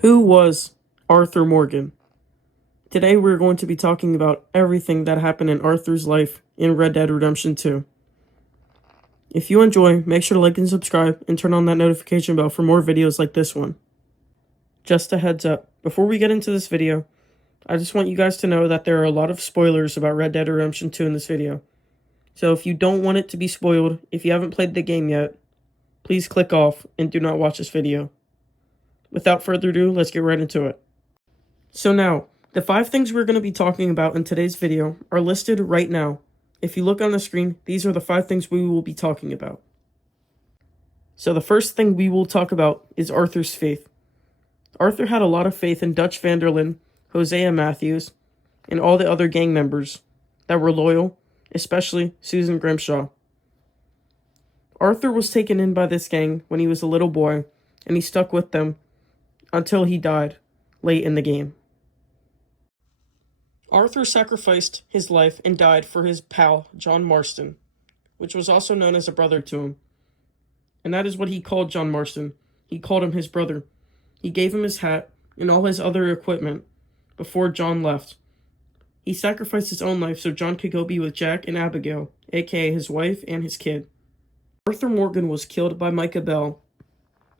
Who was Arthur Morgan? Today we're going to be talking about everything that happened in Arthur's life in Red Dead Redemption 2. If you enjoy, make sure to like and subscribe and turn on that notification bell for more videos like this one. Just a heads up, before we get into this video, I just want you guys to know that there are a lot of spoilers about Red Dead Redemption 2 in this video. So if you don't want it to be spoiled, if you haven't played the game yet, please click off and do not watch this video. Without further ado, let's get right into it. So now, the 5 things we're going to be talking about in today's video are listed right now. If you look on the screen, these are the 5 things we will be talking about. So the first thing we will talk about is Arthur's faith. Arthur had a lot of faith in Dutch van der Linde, Hosea Matthews, and all the other gang members that were loyal, especially Susan Grimshaw. Arthur was taken in by this gang when he was a little boy, and he stuck with them until he died late in the game. Arthur sacrificed his life and died for his pal, John Marston, which was also known as a brother to him. And that is what he called John Marston. He called him his brother. He gave him his hat and all his other equipment before John left. He sacrificed his own life so John could go be with Jack and Abigail, aka his wife and his kid. Arthur Morgan was killed by Micah Bell.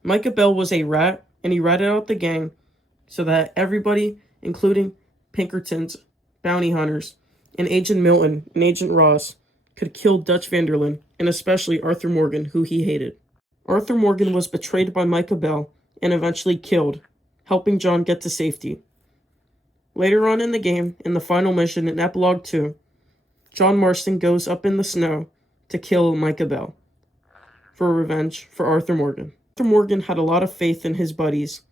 Micah Bell was a rat, and he ratted out the gang so that everybody, including Pinkertons, bounty hunters, and Agent Milton and Agent Ross, could kill Dutch van der Linde, and especially Arthur Morgan, who he hated. Arthur Morgan was betrayed by Micah Bell and eventually killed, helping John get to safety. Later on in the game, in the final mission in Epilogue 2, John Marston goes up in the snow to kill Micah Bell for revenge for Arthur Morgan. Arthur Morgan had a lot of faith in his buddies,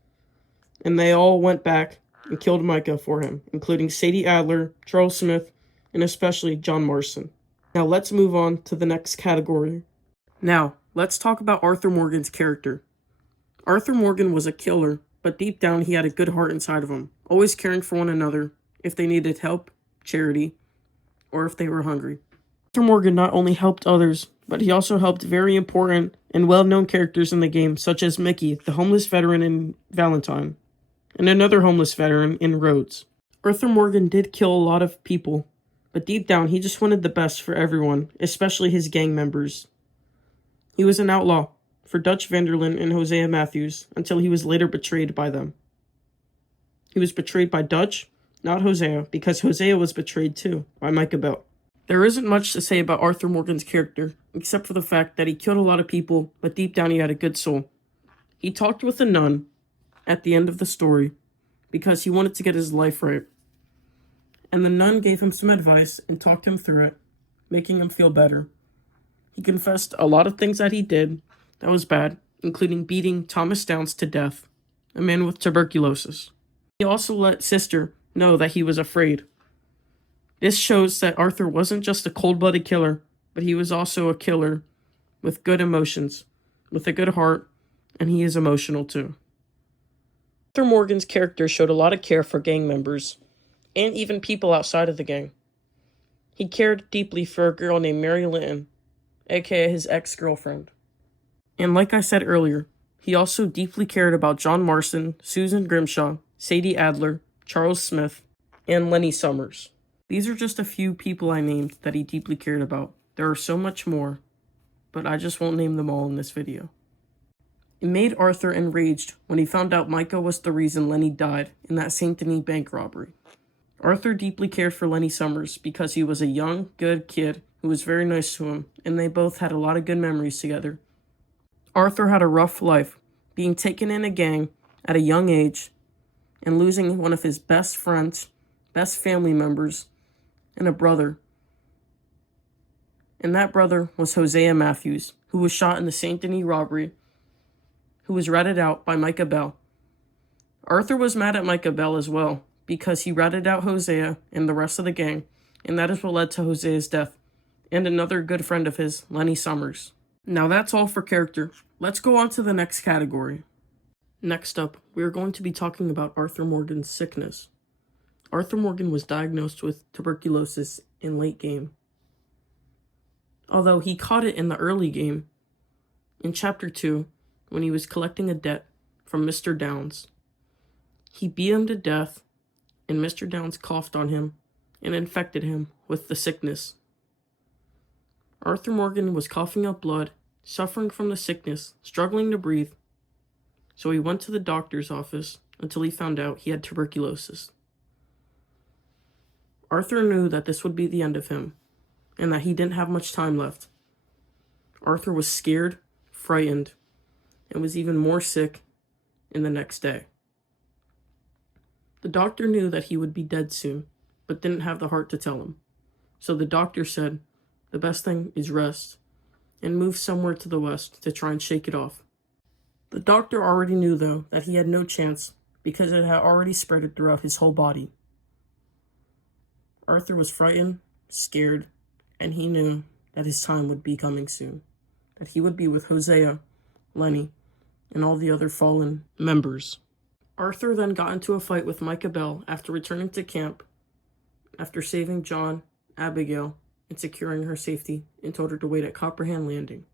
and they all went back and killed Micah for him, including Sadie Adler, Charles Smith, and especially John Marston. Now let's move on to the next category. Now, let's talk about Arthur Morgan's character. Arthur Morgan was a killer, but deep down he had a good heart inside of him, always caring for one another if they needed help, charity, or if they were hungry. Arthur Morgan not only helped others, but he also helped very important and well-known characters in the game, such as Mickey, the homeless veteran in Valentine, and another homeless veteran in Rhodes. Arthur Morgan did kill a lot of people, but deep down he just wanted the best for everyone, especially his gang members. He was an outlaw for Dutch van der Linde and Hosea Matthews until he was later betrayed by them. He was betrayed by Dutch, not Hosea, because Hosea was betrayed too by Micah Bell. There isn't much to say about Arthur Morgan's character, except for the fact that he killed a lot of people, but deep down he had a good soul. He talked with a nun at the end of the story because he wanted to get his life right. And the nun gave him some advice and talked him through it, making him feel better. He confessed a lot of things that he did that was bad, including beating Thomas Downs to death, a man with tuberculosis. He also let Sister know that he was afraid. This shows that Arthur wasn't just a cold-blooded killer, but he was also a killer with good emotions, with a good heart, and he is emotional too. Arthur Morgan's character showed a lot of care for gang members, and even people outside of the gang. He cared deeply for a girl named Mary Linton, aka his ex-girlfriend. And like I said earlier, he also deeply cared about John Marston, Susan Grimshaw, Sadie Adler, Charles Smith, and Lenny Summers. These are just a few people I named that he deeply cared about. There are so much more, but I just won't name them all in this video. It made Arthur enraged when he found out Micah was the reason Lenny died in that St. Denis bank robbery. Arthur deeply cared for Lenny Summers because he was a young, good kid who was very nice to him, and they both had a lot of good memories together. Arthur had a rough life, being taken in a gang at a young age and losing one of his best friends, best family members, and a brother. And that brother was Hosea Matthews, who was shot in the St. Denis robbery, who was ratted out by Micah Bell. Arthur was mad at Micah Bell as well, because he ratted out Hosea and the rest of the gang, and that is what led to Hosea's death, and another good friend of his, Lenny Summers. Now that's all for character. Let's go on to the next category. Next up, we are going to be talking about Arthur Morgan's sickness. Arthur Morgan was diagnosed with tuberculosis in late game. Although he caught it in the early game, in Chapter 2, when he was collecting a debt from Mr. Downs. He beat him to death, and Mr. Downs coughed on him and infected him with the sickness. Arthur Morgan was coughing up blood, suffering from the sickness, struggling to breathe, so he went to the doctor's office until he found out he had tuberculosis. Arthur knew that this would be the end of him, and that he didn't have much time left. Arthur was scared, frightened, and was even more sick in the next day. The doctor knew that he would be dead soon, but didn't have the heart to tell him. So the doctor said, the best thing is rest, and move somewhere to the west to try and shake it off. The doctor already knew, though, that he had no chance because it had already spread throughout his whole body. Arthur was frightened, scared, and he knew that his time would be coming soon, that he would be with Hosea, Lenny, and all the other fallen members. Arthur then got into a fight with Micah Bell after returning to camp, after saving John, Abigail, and securing her safety, and told her to wait at Copperhand Landing.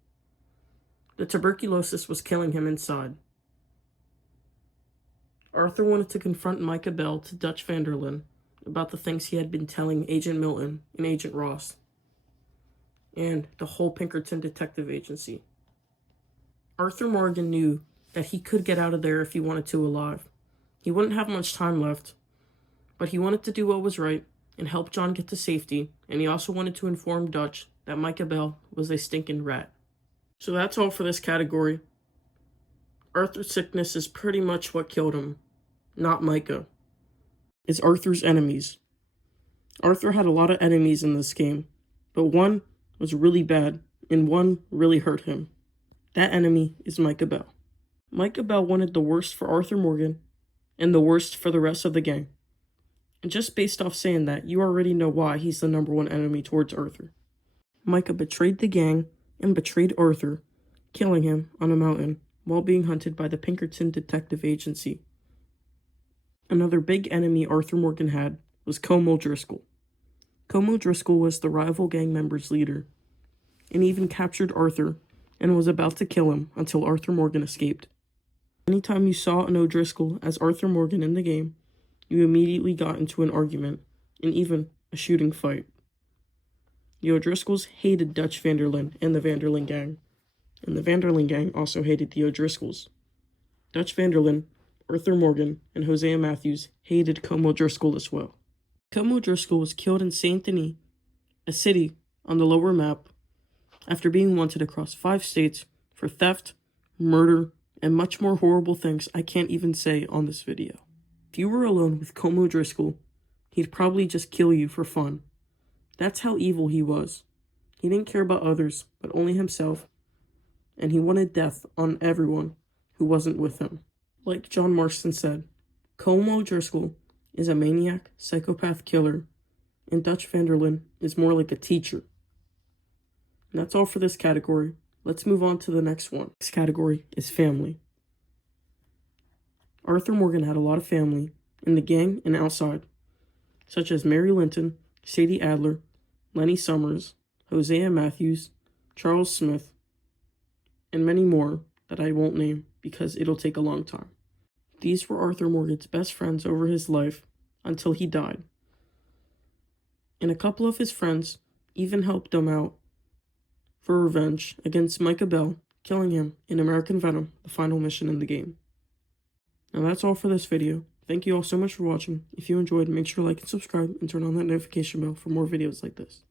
The tuberculosis was killing him inside. Arthur wanted to confront Micah Bell to Dutch Vanderlyn about the things he had been telling Agent Milton and Agent Ross, and the whole Pinkerton Detective Agency. Arthur Morgan knew that he could get out of there if he wanted to alive. He wouldn't have much time left, but he wanted to do what was right and help John get to safety, and he also wanted to inform Dutch that Micah Bell was a stinking rat. So that's all for this category. Arthur's sickness is pretty much what killed him, not Micah. It's Arthur's enemies. Arthur had a lot of enemies in this game, but one was really bad, and one really hurt him. That enemy is Micah Bell. Micah Bell wanted the worst for Arthur Morgan, and the worst for the rest of the gang. And just based off saying that, you already know why he's the number one enemy towards Arthur. Micah betrayed the gang and betrayed Arthur, killing him on a mountain while being hunted by the Pinkerton Detective Agency. Another big enemy Arthur Morgan had was Como Driscoll. Como Driscoll was the rival gang member's leader, and even captured Arthur and was about to kill him until Arthur Morgan escaped. Anytime you saw an O'Driscoll as Arthur Morgan in the game, you immediately got into an argument, and even a shooting fight. The O'Driscolls hated Dutch Vanderlyn and the Vanderlyn gang, and the Vanderlyn gang also hated the O'Driscolls. Dutch Vanderlyn, Arthur Morgan, and Hosea Matthews hated Como Driscoll as well. Como Driscoll was killed in Saint Denis, a city on the lower map, after being wanted across 5 states for theft, murder, and much more horrible things I can't even say on this video. If you were alone with Como Driscoll, he'd probably just kill you for fun. That's how evil he was. He didn't care about others, but only himself, and he wanted death on everyone who wasn't with him. Like John Marston said, Como Driscoll is a maniac, psychopath killer, and Dutch Vanderlyn is more like a teacher. And that's all for this category. Let's move on to the next one. This category is family. Arthur Morgan had a lot of family in the gang and outside, such as Mary Linton, Sadie Adler, Lenny Summers, Hosea Matthews, Charles Smith, and many more that I won't name because it'll take a long time. These were Arthur Morgan's best friends over his life until he died. And a couple of his friends even helped him out for revenge against Micah Bell, killing him in American Venom, the final mission in the game. Now that's all for this video. Thank you all so much for watching. If you enjoyed, make sure to like and subscribe and turn on that notification bell for more videos like this.